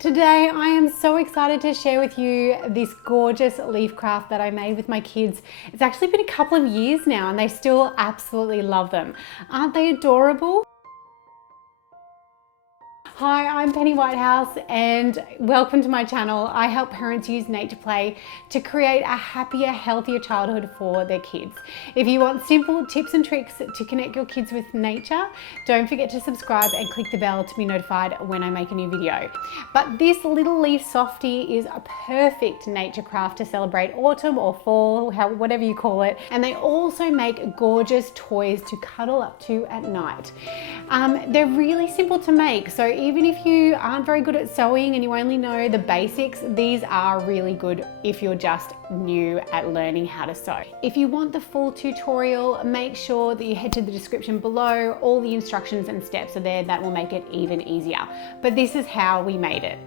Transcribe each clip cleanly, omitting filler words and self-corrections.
Today I am so excited to share with you this gorgeous leaf craft that I made with my kids. It's actually been a couple of years now and they still absolutely love them. Aren't they adorable? Hi, I'm Penny Whitehouse and welcome to my channel. I help parents use nature play to create a happier, healthier childhood for their kids. If you want simple tips and tricks to connect your kids with nature, don't forget to subscribe and click the bell to be notified when I make a new video. But this little leaf softie is a perfect nature craft to celebrate autumn or fall, whatever you call it. And they also make gorgeous toys to cuddle up to at night. They're really simple to make, so even if you aren't very good at sewing and you only know the basics, these are really good if you're just new at learning how to sew. If you want the full tutorial, make sure that you head to the description below. All the instructions and steps are there. That will make it even easier. But this is how we made it.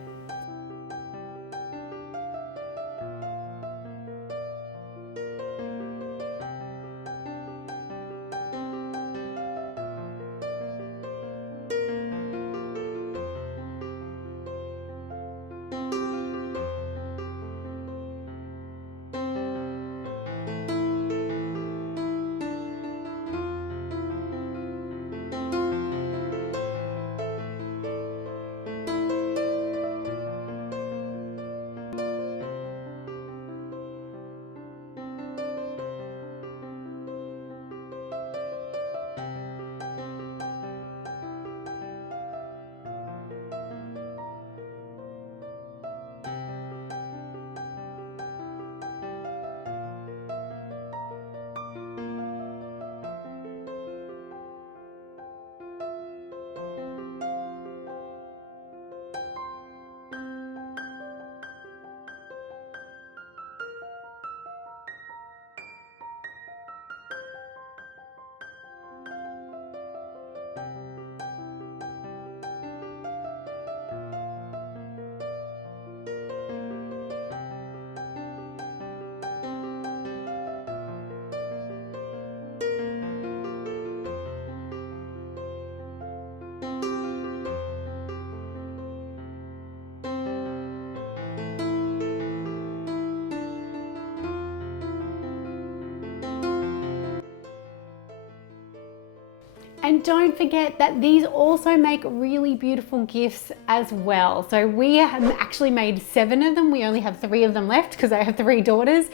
And don't forget that these also make really beautiful gifts as well. So we have actually made 7 of them. We only have 3 of them left because I have 3 daughters.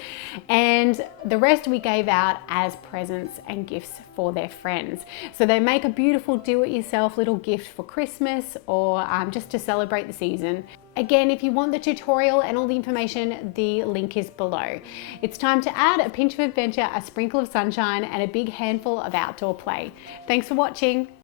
And the rest we gave out as presents and gifts for their friends. So they make a beautiful do-it-yourself little gift for Christmas or just to celebrate the season. Again, if you want the tutorial and all the information, the link is below. It's time to add a pinch of adventure, a sprinkle of sunshine, and a big handful of outdoor play. Thanks for watching.